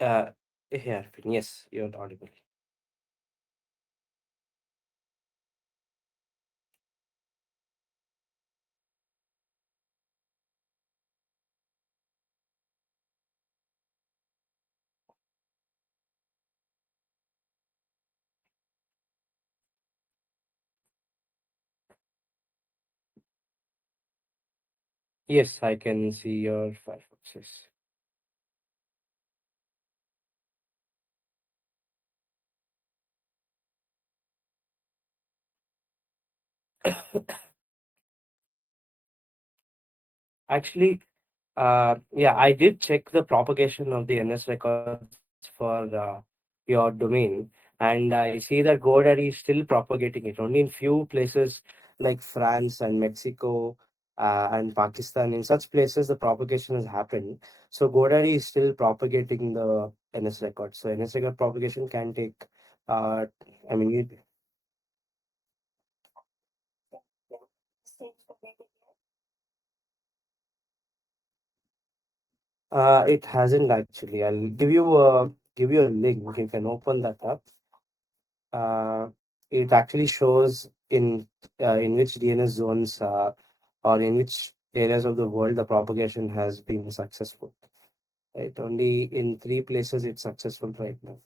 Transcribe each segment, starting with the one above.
Uh, Here, yes, you're audible. Yes, I can see your Firefox. Yes. Actually, yeah, I did check the propagation of the NS records for your domain, and I see that GoDaddy is still propagating it only in few places like France and Mexico and Pakistan. In such places, the propagation has happened. So GoDaddy is still propagating the NS record. So NS record propagation can take, uh, I mean, it hasn't actually. I'll give you a link. You can open that up. uh, it actually shows in which DNS zones or in which areas of the world the propagation has been successful. Right, only in three places it's successful right now.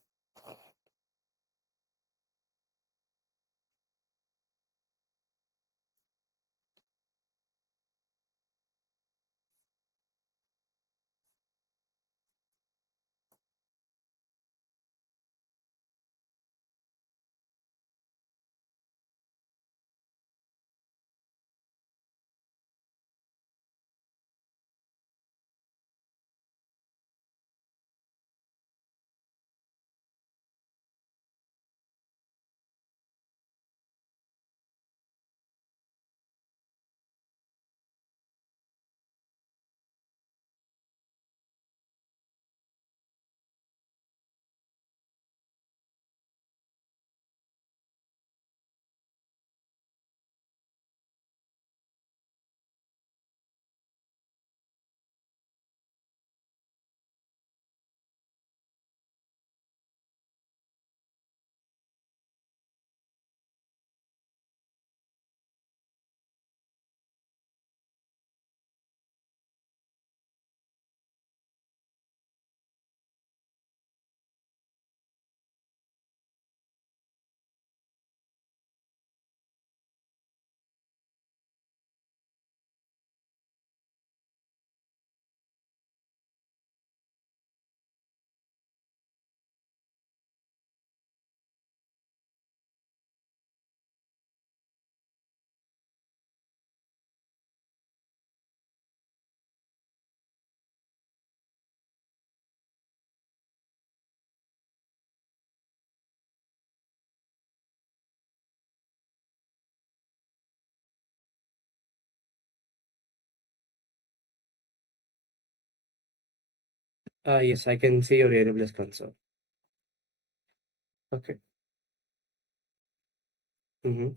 Yes, I can see your AWS console. Okay. Mm-hmm.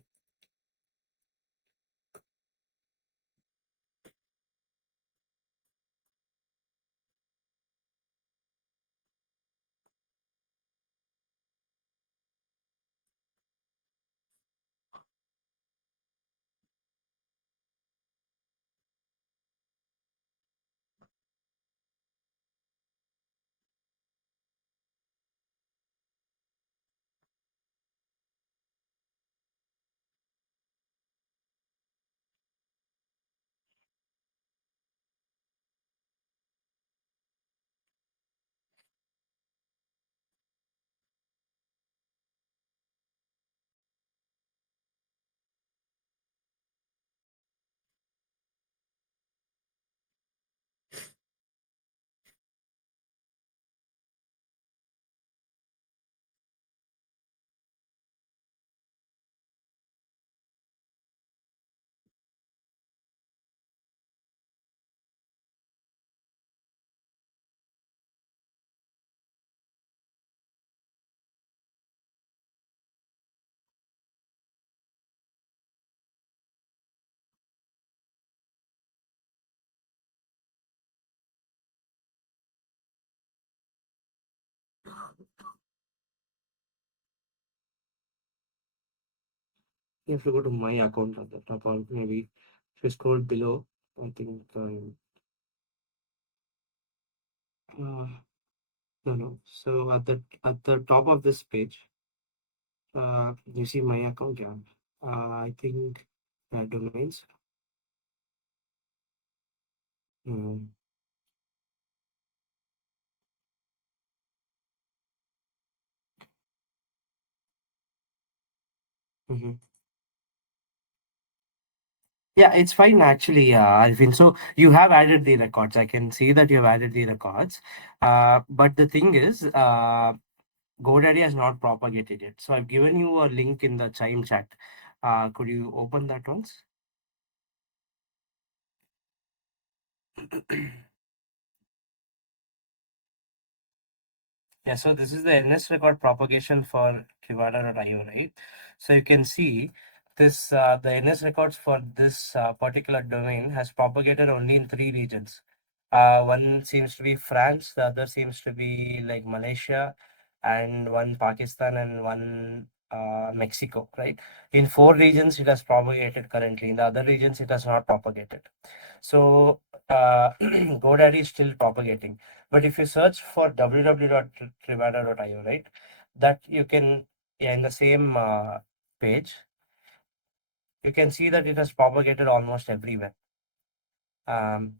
You have to go to my account at the top, or maybe if you scroll below, I think uh, no, no. So at the top of this page, you see my account, yeah. I think domains. Mm, mhm. Yeah, it's fine actually, Alvin. So you have added the records. I can see that you have added the records. But the thing is, GoDaddy has not propagated it. So I've given you a link in the Chime chat. Could you open that once? Yeah, so this is the NS record propagation for Kivada.io, right? So you can see this the NS records for this particular domain has propagated only in three regions. One seems to be France, the other seems to be like Malaysia, and one Pakistan and one Mexico, right? In four regions it has propagated currently. In the other regions it has not propagated. So GoDaddy is still propagating. But if you search for www.trivada.io, right, that you can, yeah, in the same page, you can see that it has propagated almost everywhere. Um,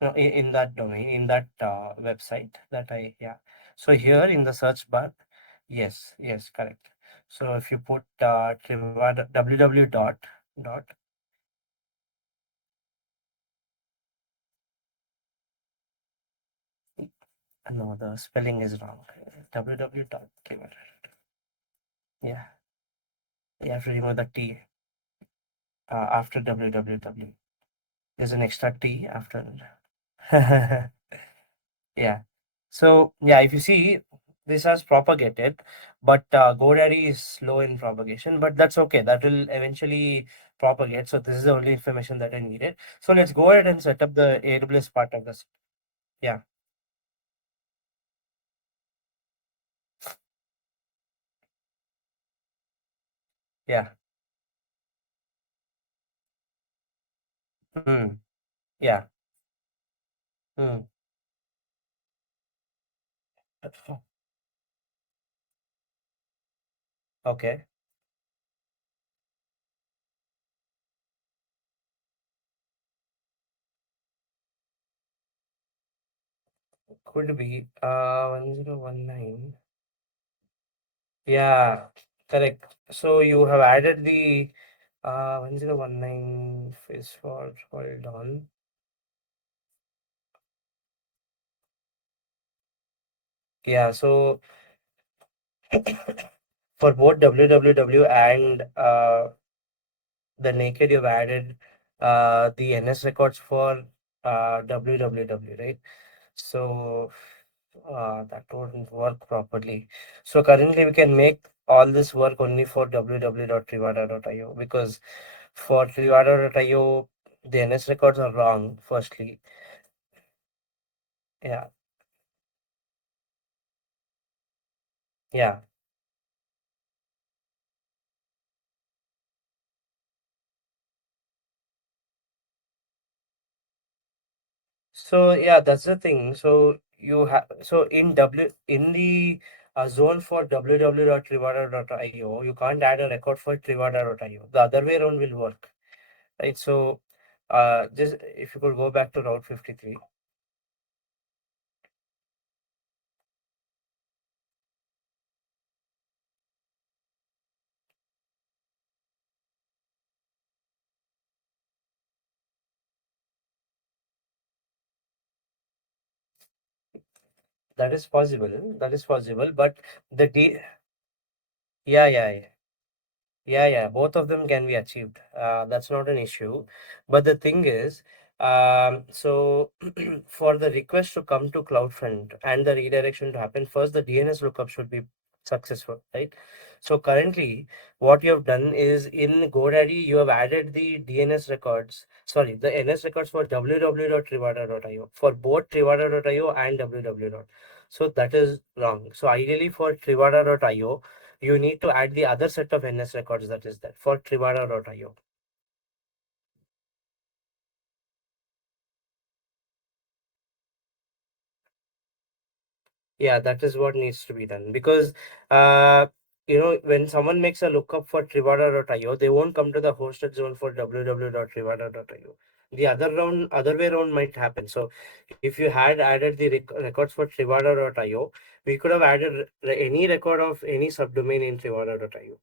no, in that domain, in that website that yeah. So here in the search bar, yes, yes, correct. So if you put Trivada, www dot, no, the spelling is wrong. www dot Trivada. Yeah, you have to remove the T after www. There's an extra T after. Yeah. So yeah, if you see, this has propagated, but GoDaddy is slow in propagation, but that's okay. That will eventually propagate. So this is the only information that I needed. So let's go ahead and set up the AWS part of this. Yeah, yeah. Hmm. Yeah. Hmm. Okay. Could be 1019. Yeah, correct. So you have added the 1019 is for, hold on. Yeah, so for both www and the naked, you've added the NS records for www, right? So that wouldn't work properly. So currently we can make all this work only for www.trivada.io, because for trivada.io the NS records are wrong, firstly. Yeah, yeah. So yeah, that's the thing. So you have, so in the zone for www.trivada.io, you can't add a record for trivada.io. The other way around will work, right? So just if you could go back to Route 53. That is possible. That is possible. But the D, yeah, yeah, yeah. Yeah, yeah, both of them can be achieved. That's not an issue. But the thing is, so for the request to come to CloudFront and the redirection to happen, first the DNS lookup should be successful, right? So currently, what you have done is in GoDaddy, you have added the DNS records, sorry, the NS records for www.trivada.io for both trivada.io and www. So that is wrong. So ideally for trivada.io, you need to add the other set of NS records that is there for Trivada.io. Yeah, that is what needs to be done because when someone makes a lookup for Trivada.io, they won't come to the hosted zone for www.trivada.io. The other way around might happen. So if you had added the records for Trivada.io, we could have added any record of any subdomain in Trivada.io.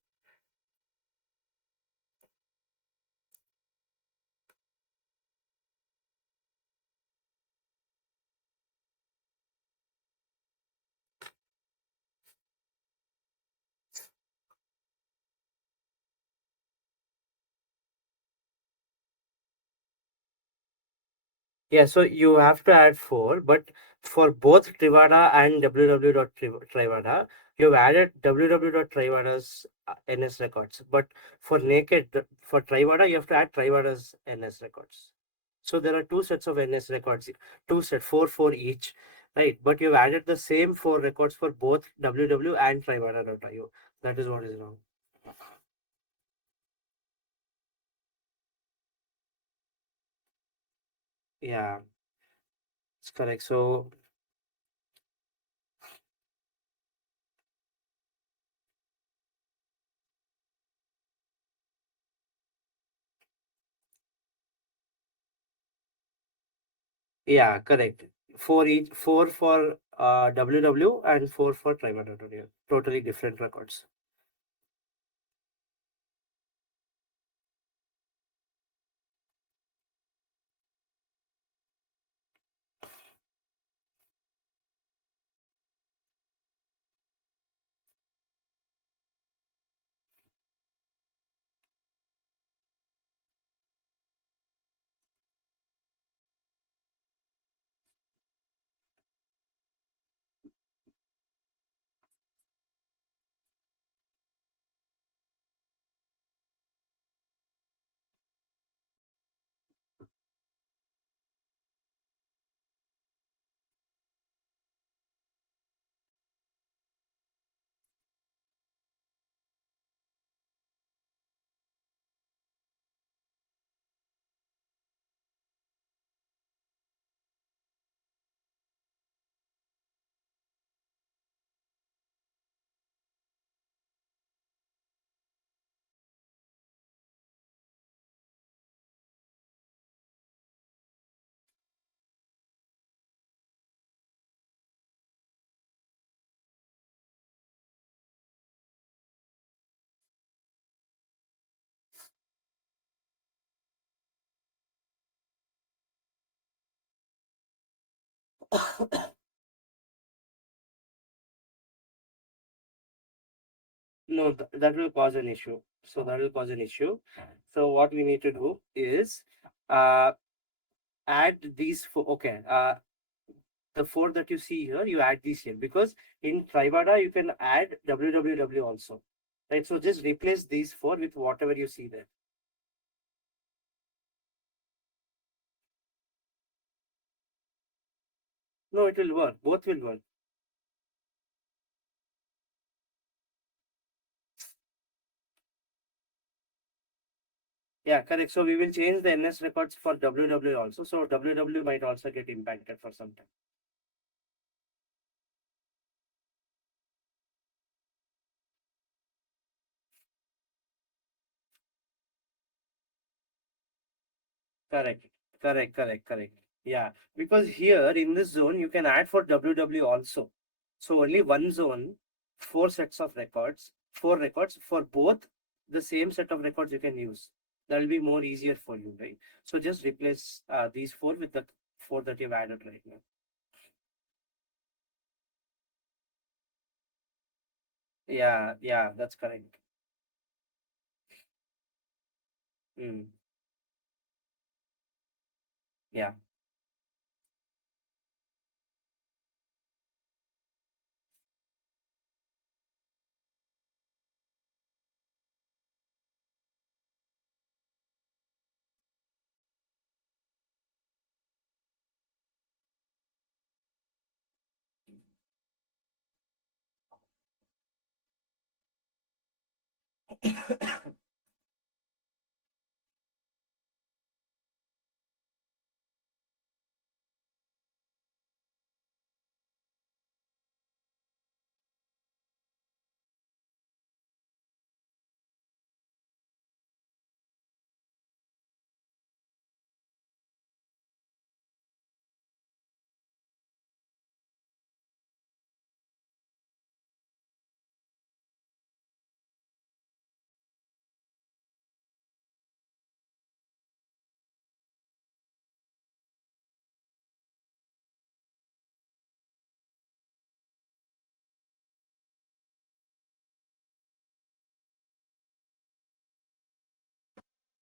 Yeah, so you have to add four, but for both Trivada and www.trivada, you've added www.trivada's NS records. But for naked, for Trivada, you have to add Trivada's NS records. So there are two sets of NS records, four for each, right? But you've added the same four records for both www and Trivada.io. That is what is wrong. Yeah, it's correct. So yeah, correct. Four for WW and four for Trivada.io. Totally different records. No, that will cause an issue. So that will cause an issue. So what we need to do is uh, add these four. Okay, the four that you see here, you add these here because in Trivada you can add www also, right? So just replace these four with whatever you see there. No, it will work. Both will work. Yeah, correct. So we will change the NS records for WW also. So WW might also get impacted for some time. Correct. Correct. Yeah, because here in this zone you can add for WW also. So only one zone, four sets of records, four records for both the same set of records you can use. That will be more easier for you, right? So just replace these four with the four that you've added right now. Yeah, that's correct. Mm, yeah.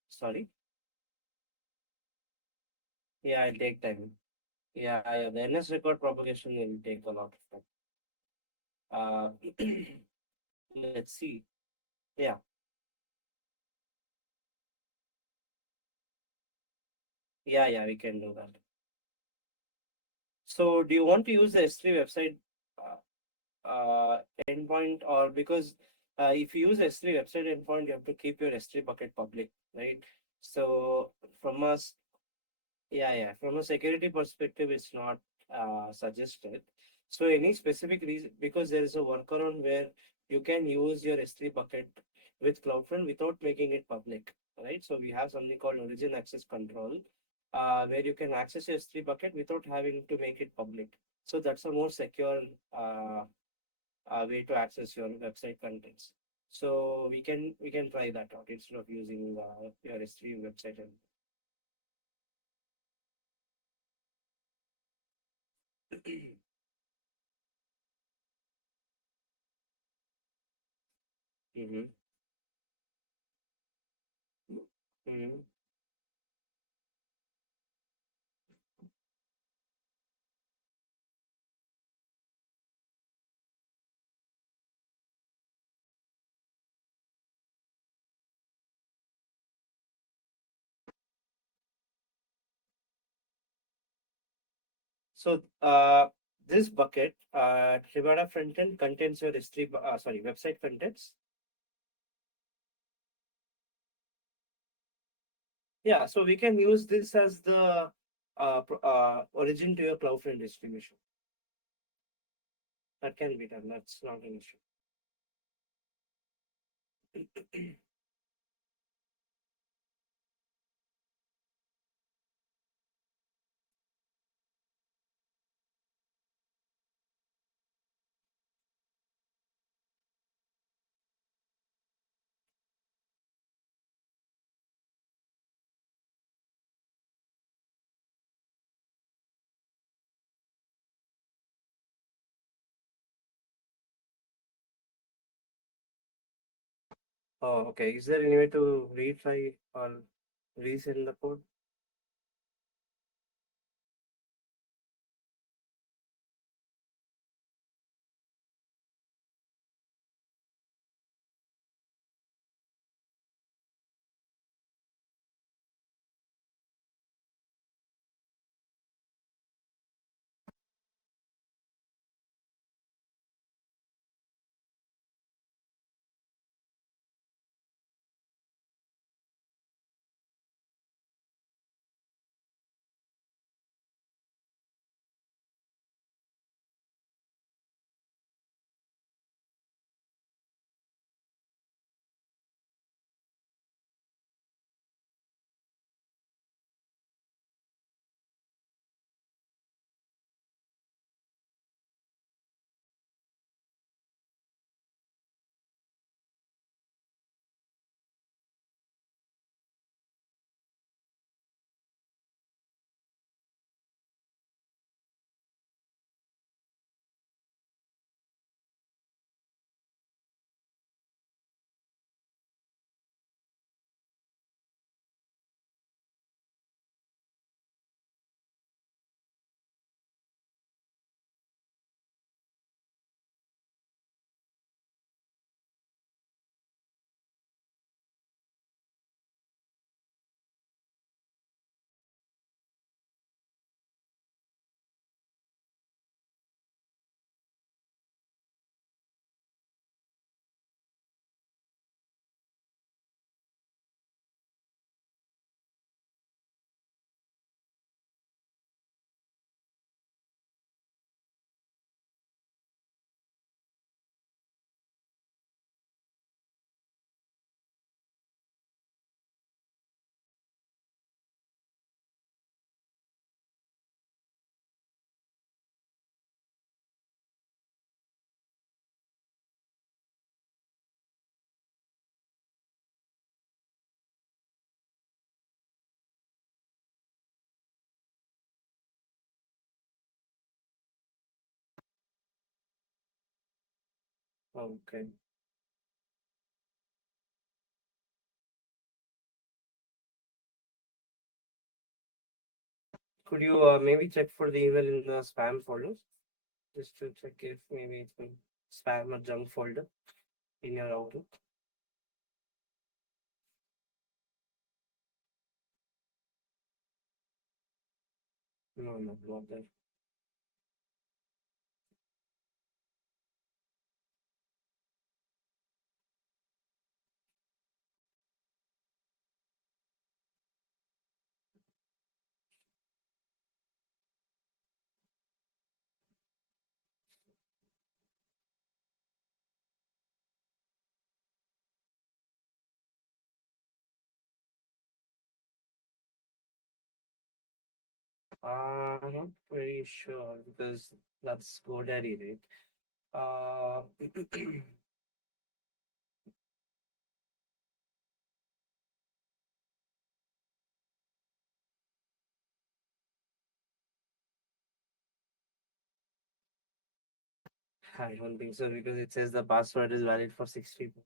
Sorry. Yeah, it'll take time. Yeah, yeah, the NS record propagation will take a lot of time. Let's see. Yeah, yeah, we can do that. So, do you want to use the S3 website endpoint, or because if you use S3 website endpoint, you have to keep your S3 bucket public, right? So, from us, yeah, from a security perspective, it's not suggested. So, any specific reason, because there is a workaround where you can use your S3 bucket with CloudFront without making it public, right? So, we have something called origin access control, where you can access your S3 bucket without having to make it public. So, that's a more secure uh, way to access your website contents. So, we can try that out instead of using your S3 website. Mm-hmm. Mm-hmm. So this bucket, Trivada frontend contains your S3, sorry, website contents. Yeah, so we can use this as the origin to your CloudFront distribution. That can be done. That's not an issue. Oh, okay. Is there any way to retry or resend the code? Okay. Could you maybe check for the email in the spam folder? Just to check if maybe it's in spam or junk folder in your Outlook. No, no, not there. I'm not very sure because that's GoDaddy, right? Uh, I don't think so because it says the password is valid for 60 days.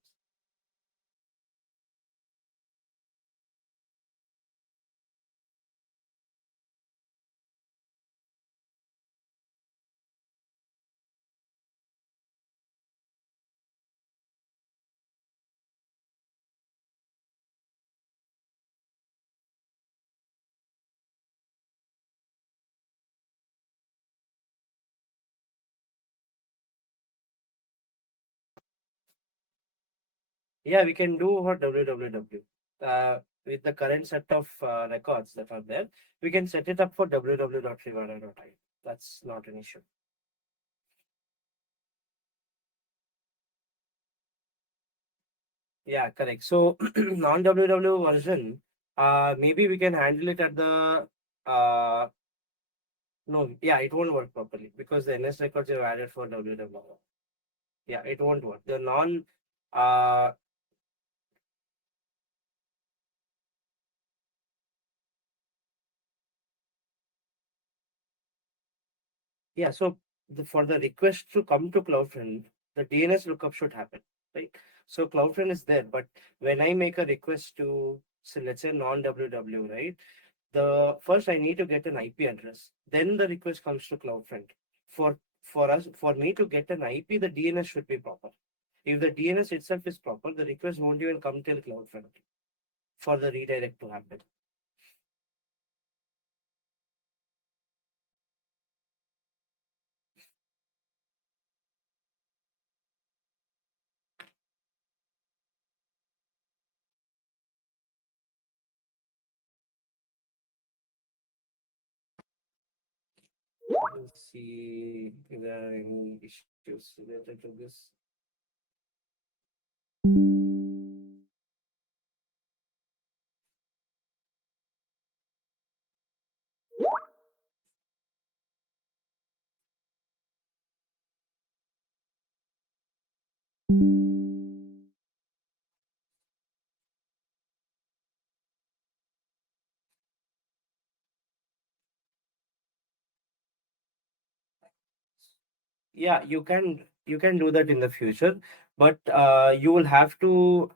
Yeah, we can do for www. With the current set of records that are there, we can set it up for www.rivara.io. That's not an issue. Yeah, correct. So non-www version, maybe we can handle it at the uh, no, yeah, it won't work properly because the NS records are added for www. Yeah, it won't work. The non uh Yeah, so for the request to come to CloudFront, the DNS lookup should happen, right? So CloudFront is there, but when I make a request to, so let's say non-WW, right? The first I need to get an IP address. Then the request comes to CloudFront. For me to get an IP, the DNS should be proper. If the DNS itself is proper, the request won't even come till CloudFront for the redirect to happen. Let's see if there are any issues related to this. Yeah, you can do that in the future, but you will have to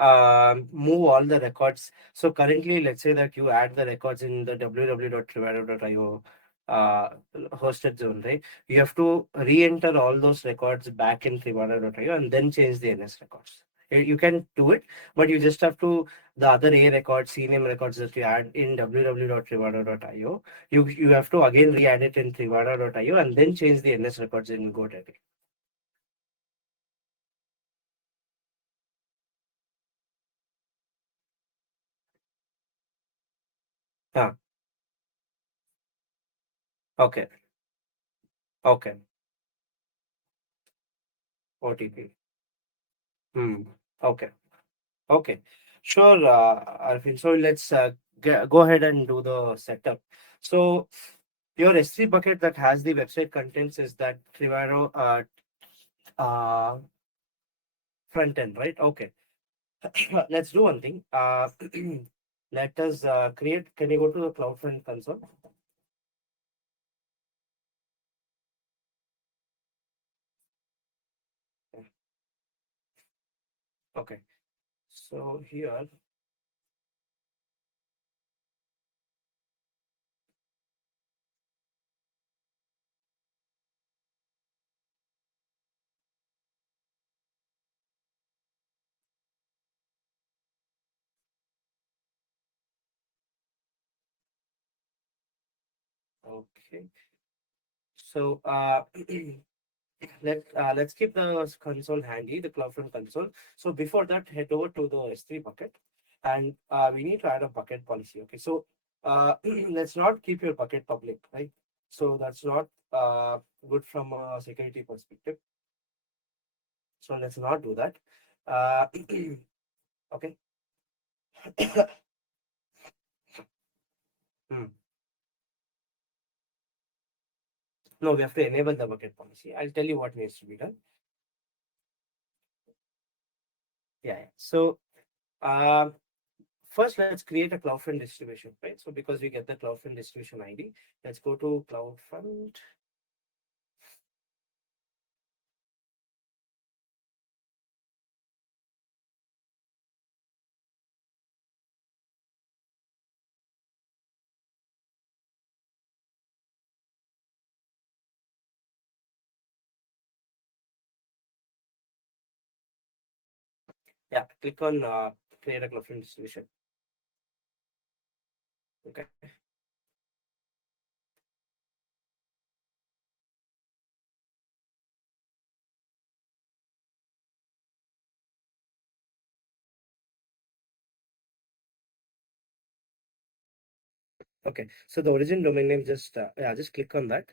move all the records. So currently, let's say that you add the records in the www.trivado.io hosted zone, right? You have to re-enter all those records back in trivado.io and then change the NS records. You can do it, but you just have to the other A records, CNAME records that you add in www.trivado.io. You have to again re-add it in trivada.io and then change the NS records in GoDaddy. Ah, okay, okay, OTP. Hmm. Okay, okay, sure, Arfin. So let's go ahead and do the setup. So your S3 bucket that has the website contents is that Trivado uh, front end, right? Okay. Let's do one thing. Let us create. Can you go to the CloudFront console? Okay. So here, okay. So let's keep the console handy, the CloudFront console. So before that, head over to the S3 bucket, and we need to add a bucket policy. Okay, so let's not keep your bucket public, right? So that's not good from a security perspective. So let's not do that. Uh, okay. Hmm. No, we have to enable the bucket policy. I'll tell you what needs to be done. Yeah. Yeah. So uh, first, let's create a CloudFront distribution, right? So because we get the CloudFront distribution ID, let's go to CloudFront. Yeah, click on create a CloudFront distribution. Okay. Okay. So the origin domain name, just just click on that.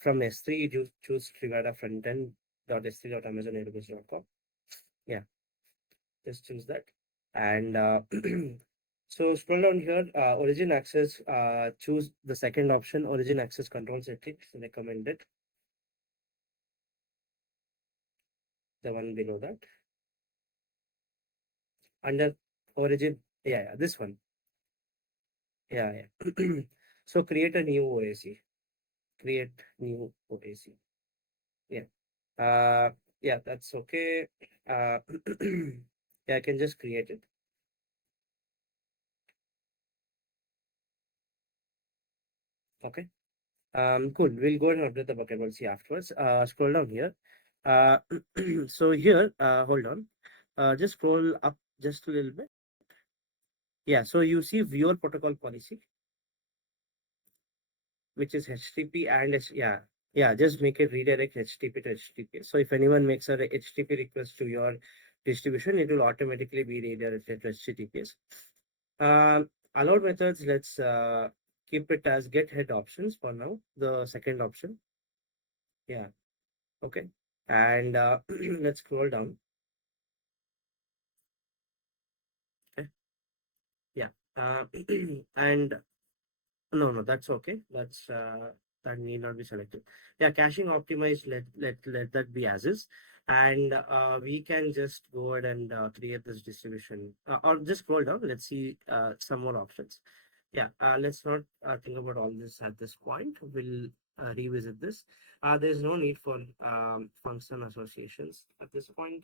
From S3, you choose Trivada frontend dot s3 dot amazon aws.com. Yeah, just choose that. And so scroll down here, origin access, choose the second option, origin access control settings recommended, the one below that. Under origin, yeah, this one. Yeah, yeah. So create a new OAC. Create new OAC. Yeah. Yeah, that's okay. Uh, yeah, I can just create it. Okay. Cool. We'll go and update the bucket policy afterwards. Scroll down here. Uh, so here, hold on. Just scroll up just a little bit. Yeah. So you see viewer protocol policy, which is HTTP and yeah, yeah. Just make it redirect HTTP to HTTP. So if anyone makes a HTTP request to your distribution, it will automatically be redirected to HTTPS. Allowed methods, let's keep it as get head options for now, the second option. Yeah, okay. And let's scroll down. Okay. Yeah. And no, no, that's okay. That need not be selected. Yeah, caching optimized, let that be as is. And we can just go ahead and create this distribution or just scroll down. Let's see some more options. Yeah, let's not think about all this at this point. We'll revisit this. There's no need for function associations at this point.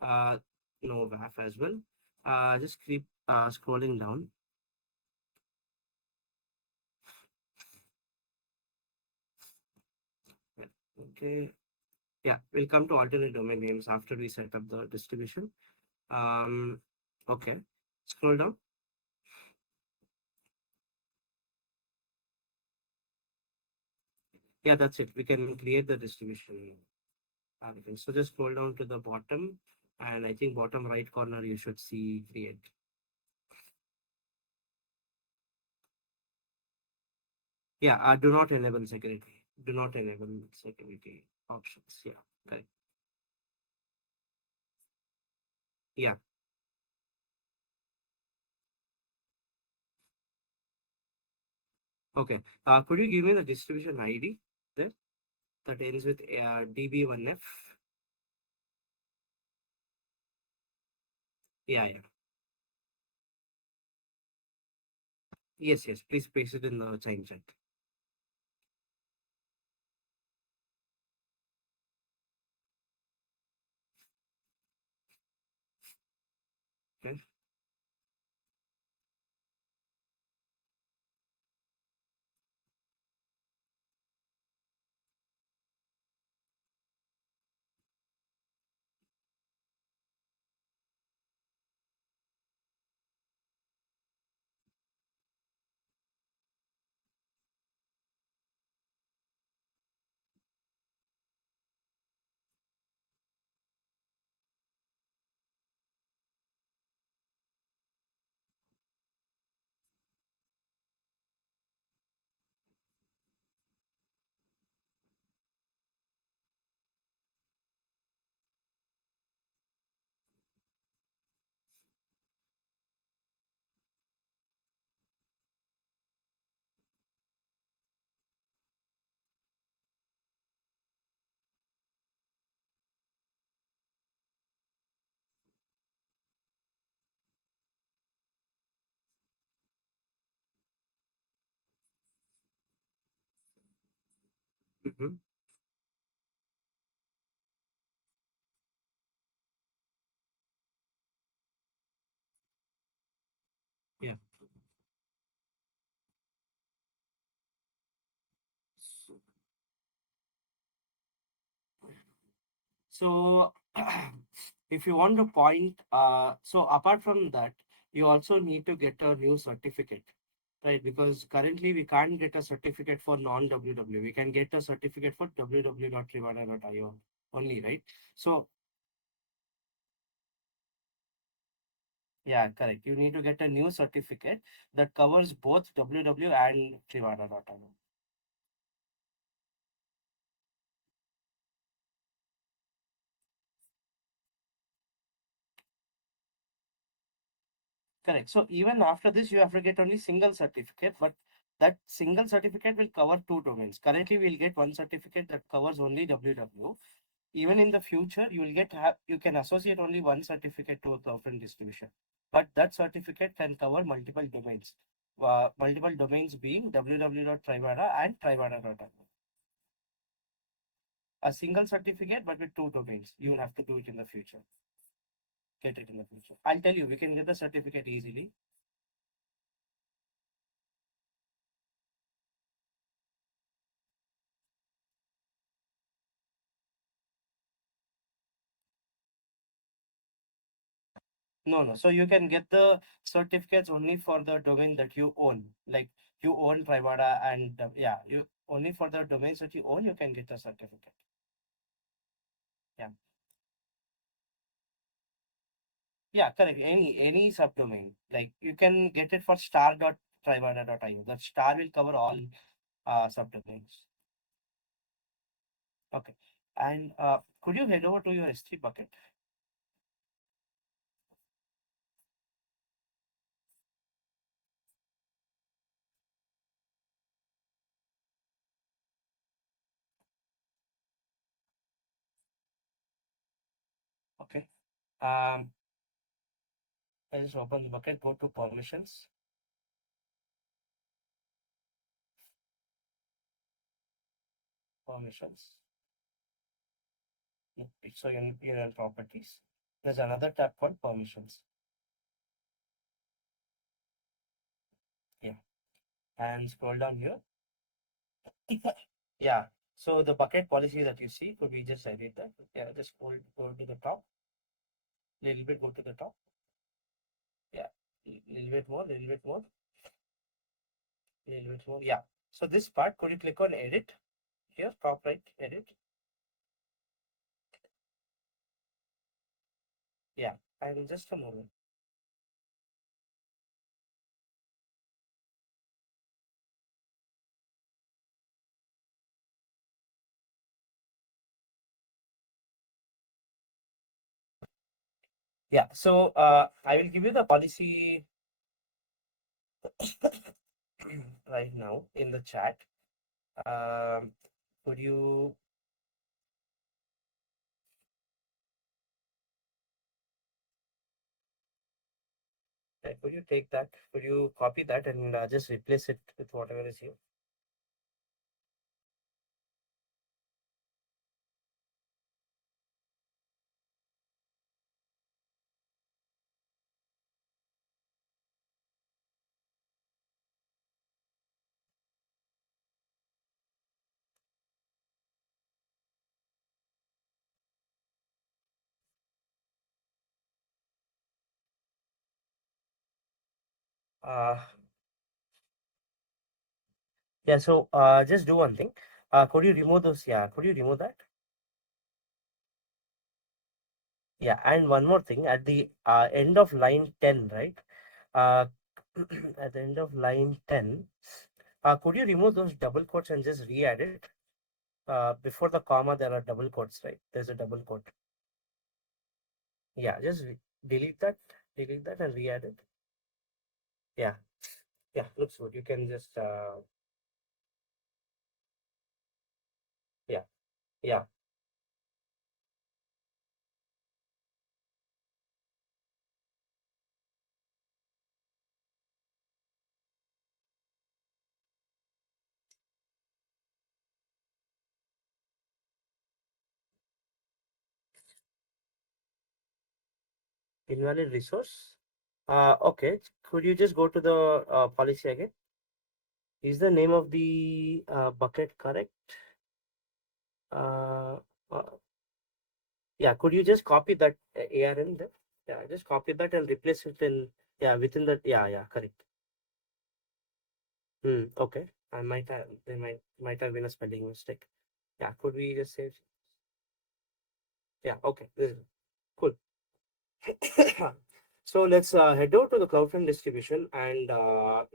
Uh, no WAF as well. Just keep scrolling down. Okay. Yeah, we'll come to alternate domain names after we set up the distribution. Um, okay. Scroll down. Yeah, that's it. We can create the distribution. So just scroll down to the bottom, and I think bottom right corner you should see create. Yeah, do not enable security. Do not enable security options. Yeah, correct. Yeah, okay. Could you give me the distribution ID there that ends with DB1F? Yeah, yeah. Yes, yes. Please paste it in the chain chat. Okay. Mm-hmm. Yeah. So, if you want to point, so apart from that, you also need to get a new certificate, right? Because currently we can't get a certificate for non-WW. We can get a certificate for www.trivana.io only, right? So, yeah, correct. You need to get a new certificate that covers both WW and Trivana.io. Correct. So even after this, you have to get only single certificate, but that single certificate will cover two domains. Currently, we'll get one certificate that covers only WW. Even in the future, you will you can associate only one certificate to a CloudFront distribution, but that certificate can cover multiple domains. Multiple domains being www.trivana and trivana.io. A single certificate, but with two domains. You will have to do it in the future. Get it in the future. I'll tell you, we can get the certificate easily. No, no. So you can get the certificates only for the domain that you own. Like you own Trivada and yeah, you only for the domains that you own, you can get the certificate. Yeah. Yeah, correct. Any subdomain. Like you can get it for star.trivada.io. The star will cover all subdomains. Okay. And could you head over to your S3 bucket? Okay. Um, I just open the bucket, go to permissions, permissions. So you're in properties. There's another tab called permissions. Yeah. And scroll down here. Yeah. So the bucket policy that you see, could we just edit that? Yeah, just go to the top. Little bit go to the top. Yeah. Little bit more, little bit more, little bit more. Yeah. So this part, could you click on edit? Here, top right, edit. Yeah. I will just a moment. Yeah. So I will give you the policy right now in the chat. Could you could you take that? Could you copy that and just replace it with whatever is here? Uh, yeah, so just do one thing. Could you remove those? Yeah, could you remove that? Yeah, and one more thing at the end of line 10, right? Uh, at the end of line 10, could you remove those double quotes and just re-add it? Before the comma, there are double quotes, right? There's a double quote. Yeah, just delete that and re-add it. Yeah, yeah, looks good. You can just, yeah, yeah. Invalid resource. Okay. Could you just go to the policy again? Is the name of the bucket correct? Uh, uh, yeah. Could you just copy that ARN there? Yeah. Just copy that and replace it in, yeah, within that. Yeah. Yeah. Correct. Hmm. Okay. I might have, there might have been a spelling mistake. Yeah. Could we just save? Yeah. Okay. This is cool. So let's head over to the CloudFront distribution and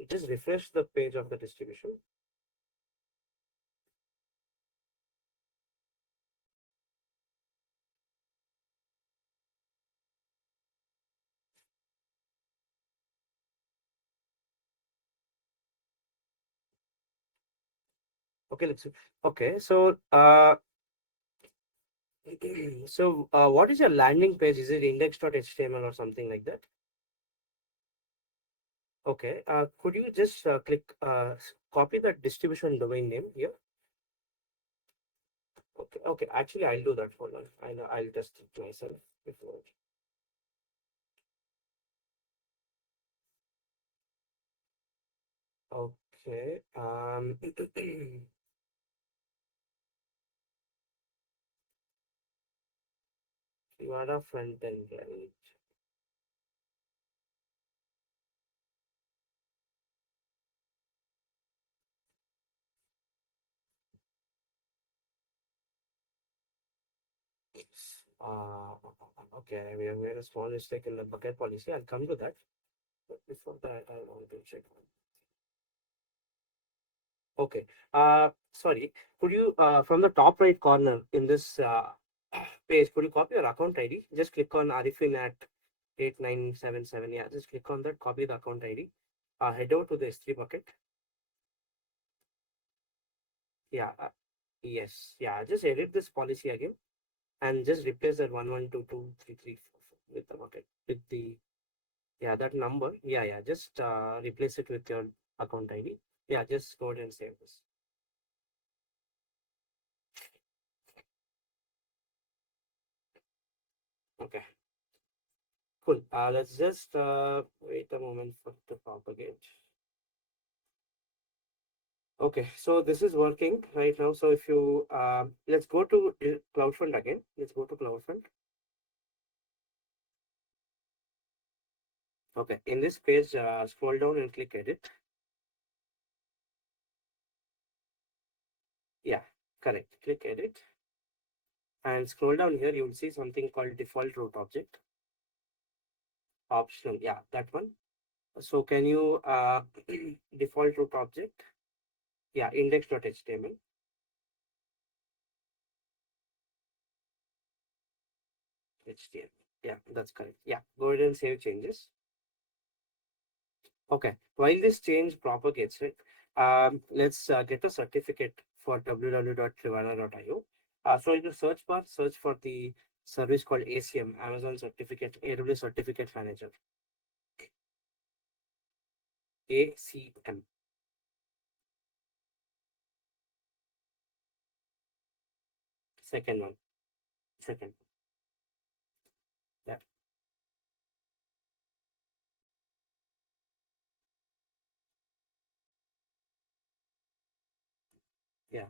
just refresh the page of the distribution. Okay, let's see. Okay, so so what is your landing page? Is it index.html or something like that? Okay, could you just click copy that distribution domain name here? Okay, okay. Actually, I'll do that. Hold on. I'll test it myself before. Okay. Kivada front end, right? Okay, we have made a small mistake in the bucket policy. I'll come to that. But before that, I want to check. Okay. Sorry. Could you, from the top right corner in this page, could you copy your account ID? Just click on Arifin at 8977. Yeah, just click on that, copy the account ID. Head over to the S3 bucket. Yeah. Yes. Yeah. Just edit this policy again and just replace that 112233 with the bucket with the, yeah, that number. Yeah. Yeah. Just replace it with your account ID. Yeah. Just go ahead and save this. Okay. Cool. Let's just wait a moment for it to propagate. Okay, so this is working right now. So if you let's go to CloudFront again. Let's go to CloudFront. Okay, in this page, scroll down and click edit. Yeah, correct. Click edit and scroll down here. You'll see something called default root object. Optional. Yeah, that one. So can you default root object? Yeah, index.html. HTML. Yeah, that's correct. Yeah, go ahead and save changes. Okay, while this change propagates, right, let's get a certificate for www.trivana.io. So in the search bar, search for the service called ACM, Amazon Certificate, AWS Certificate Manager, ACM. Second one, second. Yeah, yeah.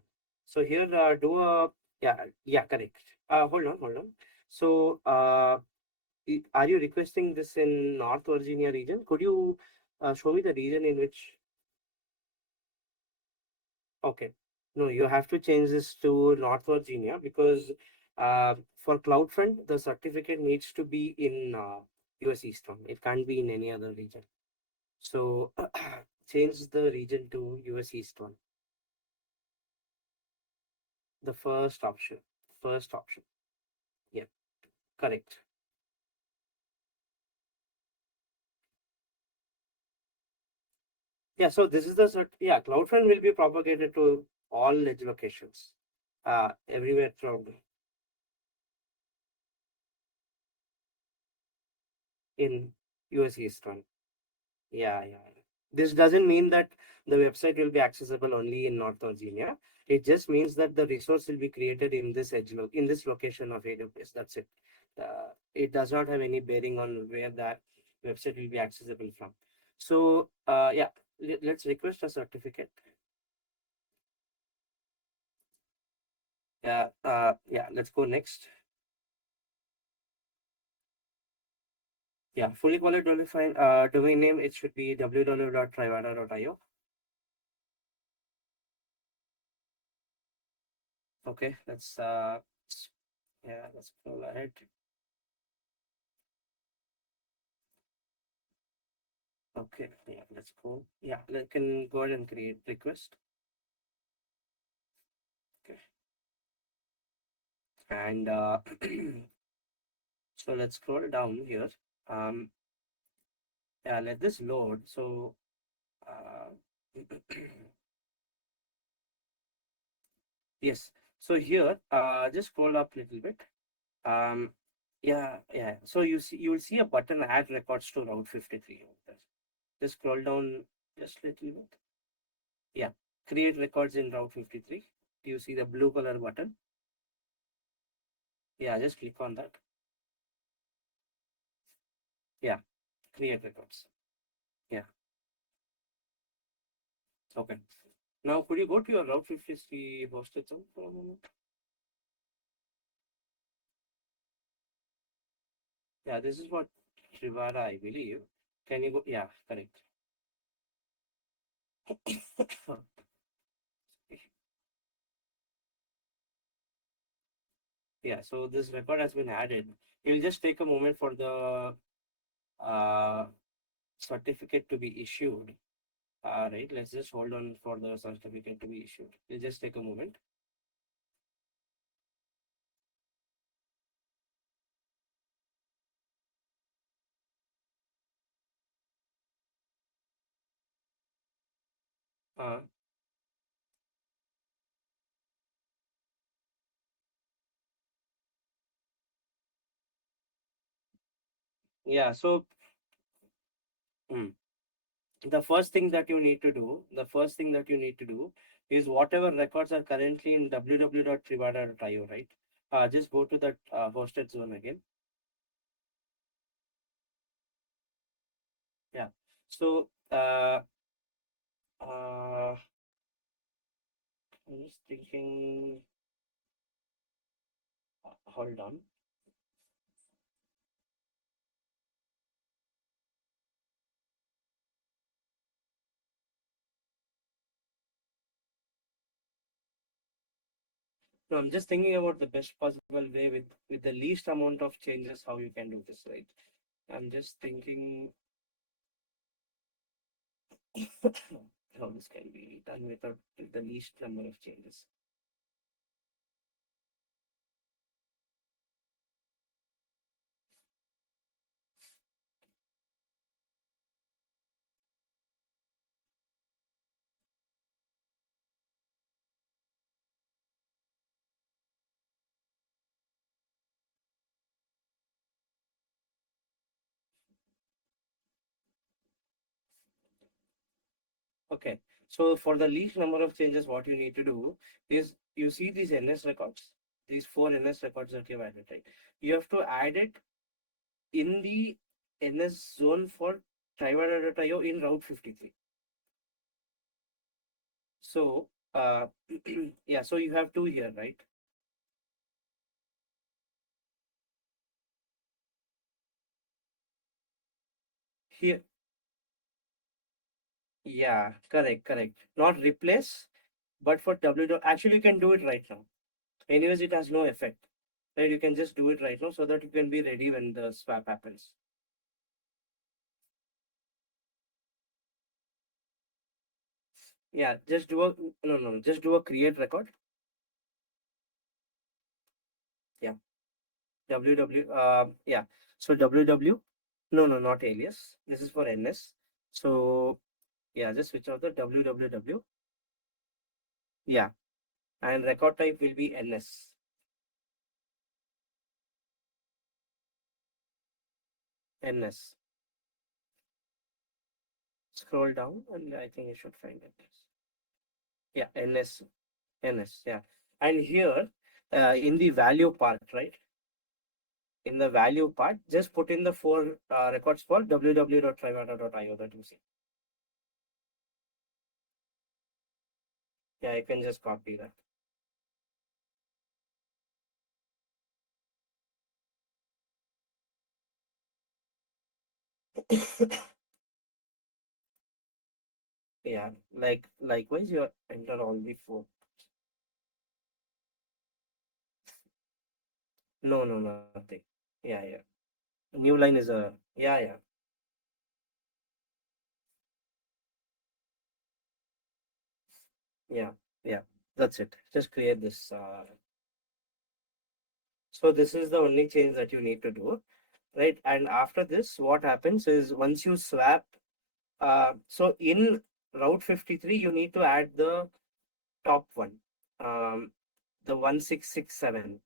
So here, do a, yeah, yeah, correct. Hold on. So, are you requesting this in North Virginia region? Could you Show me the region in which. Okay. No, you have to change this to North Virginia because for CloudFront, the certificate needs to be in US Eastern. It can't be in any other region. So change the region to US Eastern. The first option. First option. Yeah, correct. Yeah, so this is the yeah, CloudFront will be propagated to all edge locations. Everywhere throughout in US Eastern. Yeah, yeah. Yeah. This doesn't mean that the website will be accessible only in North Virginia. It just means that the resource will be created in this in this location of AWS. That's it. It does not have any bearing on where that website will be accessible from. So yeah, let's request a certificate. Yeah, yeah. Let's go next. Yeah, fully qualified domain name. It should be www.trivada.io. Okay, yeah, let's go ahead. Okay, yeah, let's go. Yeah, let can go ahead and create request. Okay, and so let's scroll down here. Um, yeah, let this load. So, uh, yes. So here, just scroll up a little bit. Um, yeah, yeah. So you will see a button add records to Route 53 over there. Just scroll down just a little bit. Yeah, create records in Route 53. Do you see the blue color button? Yeah, just click on that. Yeah, create records. Yeah, okay. Now, could you go to your Route 53 hosted zone for a moment? Yeah, this is what Trivara, I believe. Can you go? Yeah, correct. Yeah, so this record has been added. You'll just take a moment for the uh, certificate to be issued. Right, let's just hold on for the certificate to be issued. We'll just take a moment. Uh, yeah, so mm, the first thing that you need to do, is whatever records are currently in www.trivada.io, right? Just go to that hosted zone again. Yeah. So I'm just thinking. Hold on. No, I'm just thinking about the best possible way with the least amount of changes how you can do this, right? I'm just thinking how this can be done with the least number of changes. Okay. So for the least number of changes, what you need to do is you see these NS records, these four NS records that you've added, right? You have to add it in the NS zone for Trivada.io in Route 53. So yeah, so you have two here, right? Here Yeah, correct, correct. Not replace, but for actually you can do it right now. Anyways, it has no effect. Right, you can just do it right now so that you can be ready when the swap happens. Yeah, just do a no, just do a create record. Yeah, www. Yeah. So www. No, not alias. This is for NS. So yeah, just switch out the www. Yeah, and record type will be NS. NS. Scroll down, and I think you should find it. Yeah, NS. NS. Yeah, and here in the value part, right? In the value part, just put in the four records for www.trivada.io that you see. Yeah, you can just copy that. Yeah, likewise, you enter all the four. No, nothing. Yeah. New line is a yeah. Yeah, yeah. That's it. Just create this. So this is the only change that you need to do, right? And after this, what happens is once you swap, so in Route 53, you need to add the top one, um, the 1667.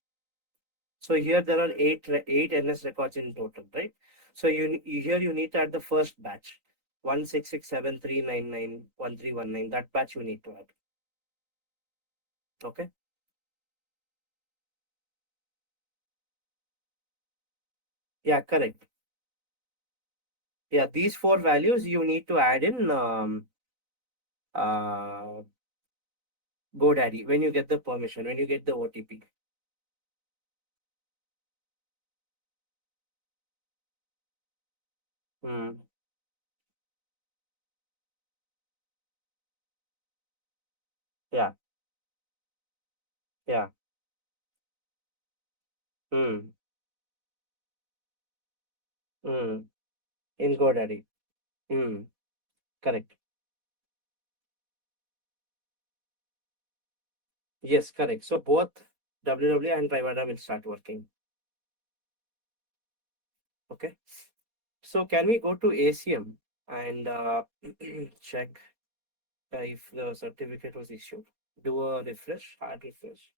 So here there are eight NS records in total, right? So here you need to add the first batch, 16673991319. That batch you need to add. Okay. Yeah, correct. Yeah, these four values you need to add in uh, GoDaddy when you get the permission, when you get the OTP. Hmm. Yeah, yeah. Hmm. Hmm. In GoDaddy. Hmm. Correct. Yes, correct. So both WW and Privada will start working. Okay. So can we go to ACM and check if the certificate was issued? Do a refresh, hard refresh.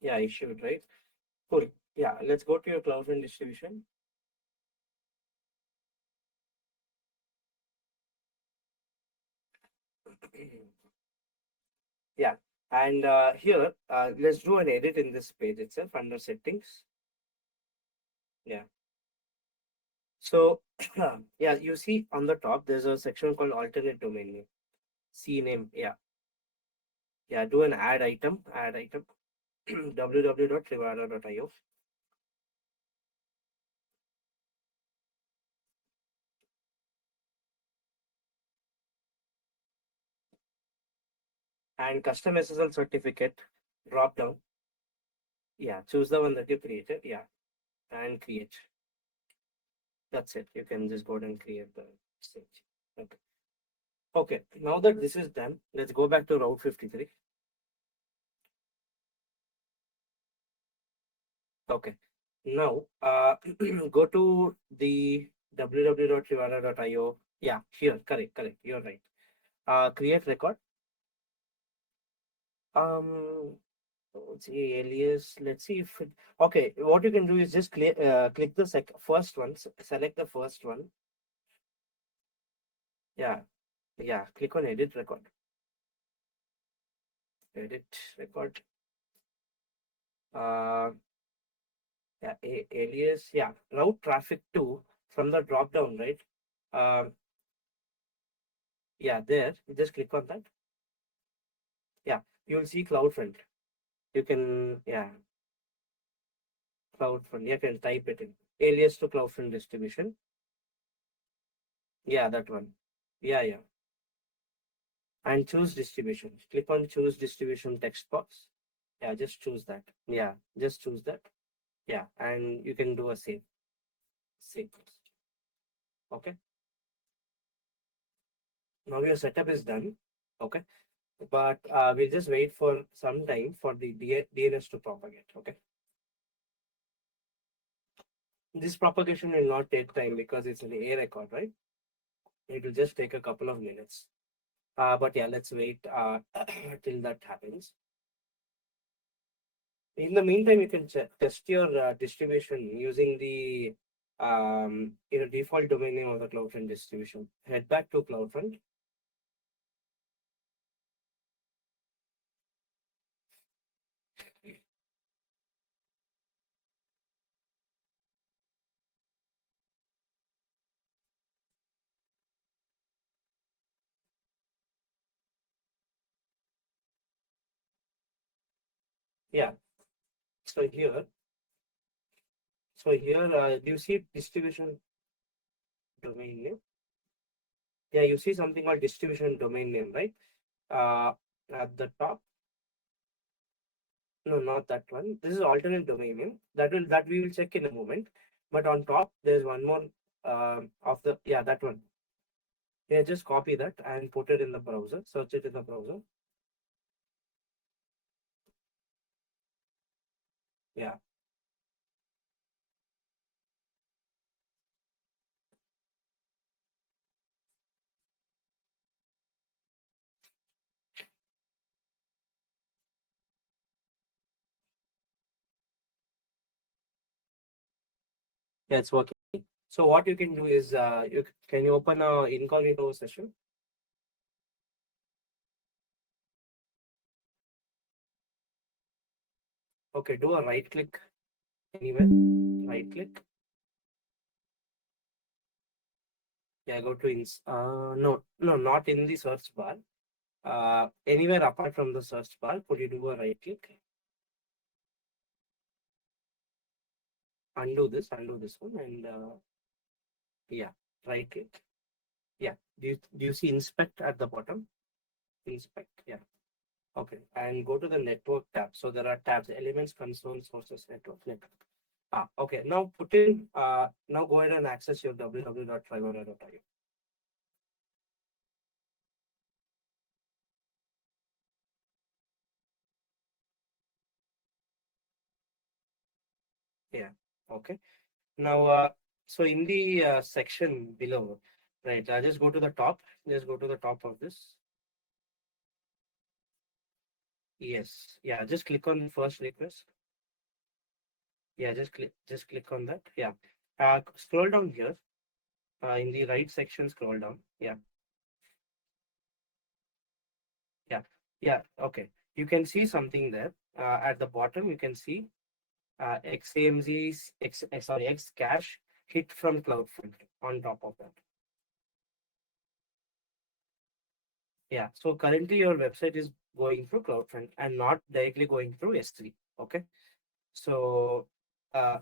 Yeah, issued, right? Cool. Yeah, let's go to your CloudFront distribution. Yeah, and here, let's do an edit in this page itself under settings. Yeah. So, yeah, you see on the top, there's a section called alternate domain name, CNAME. Yeah. Yeah, do an add item, www.trivada.io, and custom SSL certificate drop down. Yeah, choose the one that you created. Yeah, and create. That's it. You can just go ahead and create the stage. Okay. Okay. Now that this is done, let's go back to Route 53. Okay. Now, go to the www.trivada.io. Yeah, here. Correct. You're right. Create record. Um, let's see, alias. Let's see if it. Okay. What you can do is just click the first one. Select the first one. Yeah. Yeah. Click on edit record. Edit record. Uh, yeah. Alias. Yeah. Route traffic to from the drop down, right? Um, yeah. There. You just click on that. Yeah. You will see CloudFront. You can, yeah. CloudFront. You can type it in. Alias to CloudFront distribution. Yeah, that one. Yeah, yeah. And choose distribution. Click on choose distribution text box. Yeah, just choose that. Yeah, just choose that. Yeah, and you can do a save. Save. Okay. Now your setup is done. Okay. But we'll just wait for some time for the DNS to propagate. Okay. This propagation will not take time because it's an A record, right? It will just take a couple of minutes. But yeah, let's wait till that happens. In the meantime, you can test your distribution using the default domain name of the CloudFront distribution. Head back to CloudFront. Yeah. So here, do you see distribution domain name? Yeah, you see something called distribution domain name, right? Uh, at the top. No, not that one. This is alternate domain name. That we will check in a moment. But on top, there's one more of the that one. Yeah, just copy that and put it in the browser. Search it in the browser. Yeah, yeah, it's working. So what you can do is you open a incognito session. Okay, do a right click anywhere. Right click. Yeah, go to no, not in the search bar. Anywhere apart from the search bar, could you do a right click? Undo this one, and yeah, right click. Yeah, do you see inspect at the bottom? Inspect. Yeah. Okay, and go to the network tab. So there are tabs: elements, console, sources, network. Okay. Now now go ahead and access your www.trivana.io. Yeah. Okay. Now, so in the section below, right? Just go to the top. Just go to the top of this. Yes. Yeah. Just click on the first request. Yeah. Just click on that. Yeah. Scroll down here. In the right section, scroll down. Yeah. Yeah. Yeah. Okay. You can see something there. At the bottom, you can see XAMZ's X cache hit from CloudFront on top of that. Yeah. So currently your website is going through CloudFront and not directly going through S3. Okay. So yeah,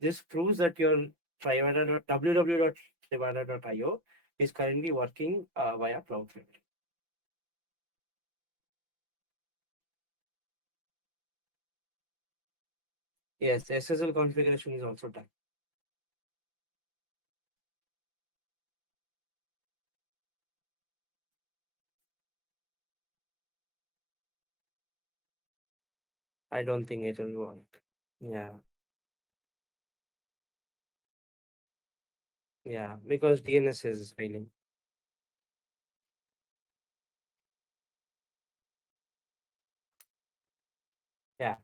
this proves that your www.trivana.io is currently working via CloudFront. Yes, SSL configuration is also done. I don't think it will work. Yeah. Yeah. Because DNS is failing. Yeah.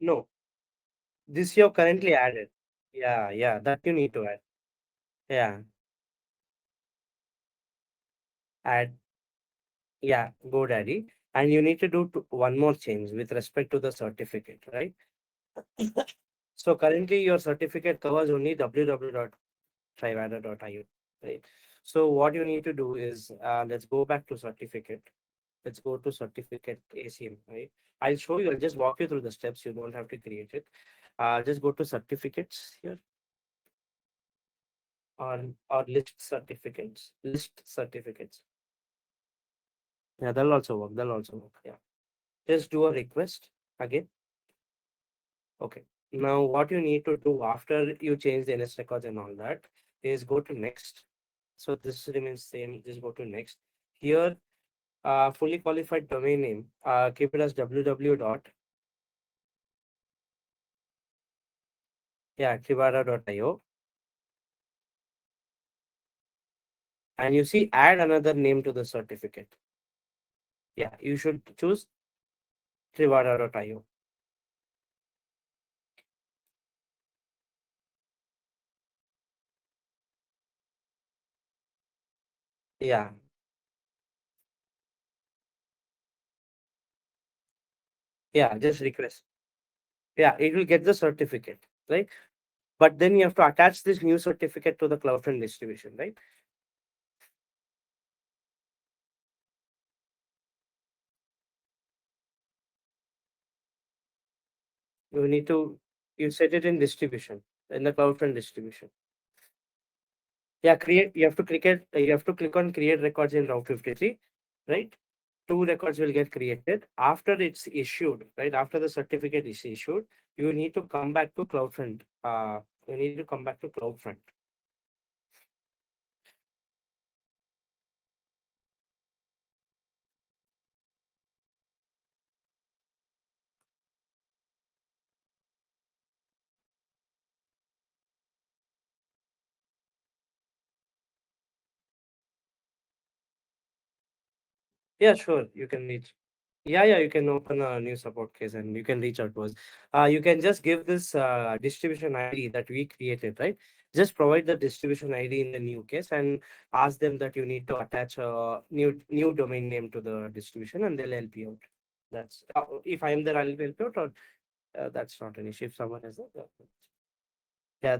No, this you're currently added. Yeah, yeah, that you need to add. Yeah, add, yeah, GoDaddy. And you need to do one more change with respect to the certificate, right? So currently your certificate covers only www.trivada.io, right? So what you need to do is, let's go back to certificate. Let's go to certificate ACM, right? I'll show you, I'll just walk you through the steps. You don't have to create it. Just go to certificates here, or list certificates. List certificates. Yeah, that'll also work. That'll also work. Yeah. Just do a request again. Okay. Now, what you need to do after you change the NS records and all that is go to next. So this remains same. Just go to next. Here, fully qualified domain name. Keep it as www dot, yeah, trivara.io. And you see, add another name to the certificate. Yeah, you should choose trivara.io. Yeah, yeah, just request. Yeah, it will get the certificate, right? But then you have to attach this new certificate to the CloudFront distribution, right? You need to, you set it in distribution, in the CloudFront distribution. Yeah, create, you have to click on create records in Route 53, right? Two records will get created. After it's issued, right? After the certificate is issued, you need to come back to CloudFront. You need to come back to CloudFront. Yeah, sure. You can reach. Yeah, yeah, you can open a new support case and you can reach out to us. You can just give this distribution ID that we created, right? Just provide the distribution ID in the new case and ask them that you need to attach a new domain name to the distribution and they'll help you out. That's if I am there, I'll help you out, or that's not an issue. If someone has that, yeah,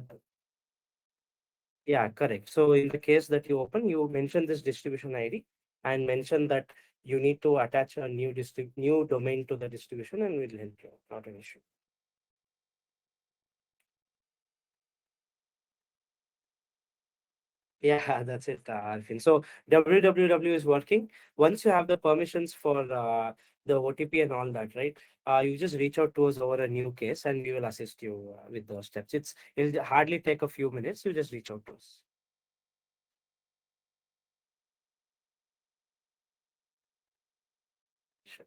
yeah, correct. So in the case that you open, you mention this distribution ID and mention that you need to attach a new domain to the distribution and we'll help you. Not an issue. Yeah, that's it, Arfin. So www is working. Once you have the permissions for the OTP and all that, right? You just reach out to us over a new case and we will assist you with those steps. It'll hardly take a few minutes. You just reach out to us. Sure.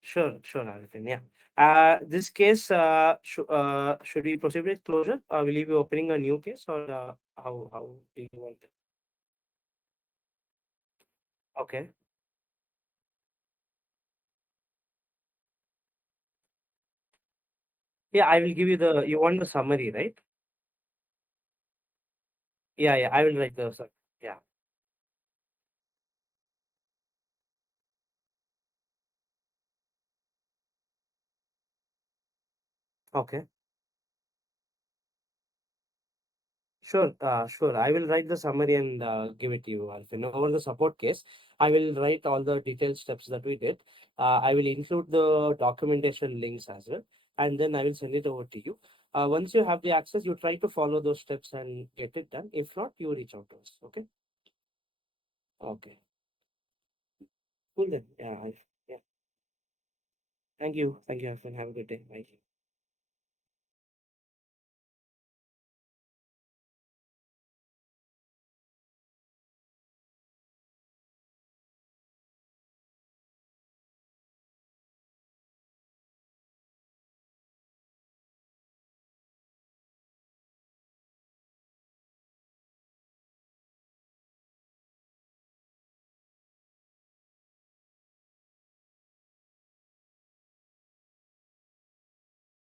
Sure, sure, Arifin. Yeah. This case, should we proceed with closure? Will you be opening a new case, or how do you want it? Okay. Yeah, I will give you the. You want the summary, right? Yeah, yeah. I will write the. Yeah. Okay. Sure, sure. I will write the summary and give it to you, Alfin. Over the support case, I will write all the detailed steps that we did. I will include the documentation links as well, and then I will send it over to you. Once you have the access, you try to follow those steps and get it done. If not, you reach out to us. Okay. Okay. Cool then. Yeah. Yeah. Thank you. Thank you, Alfin. Have a good day. Bye.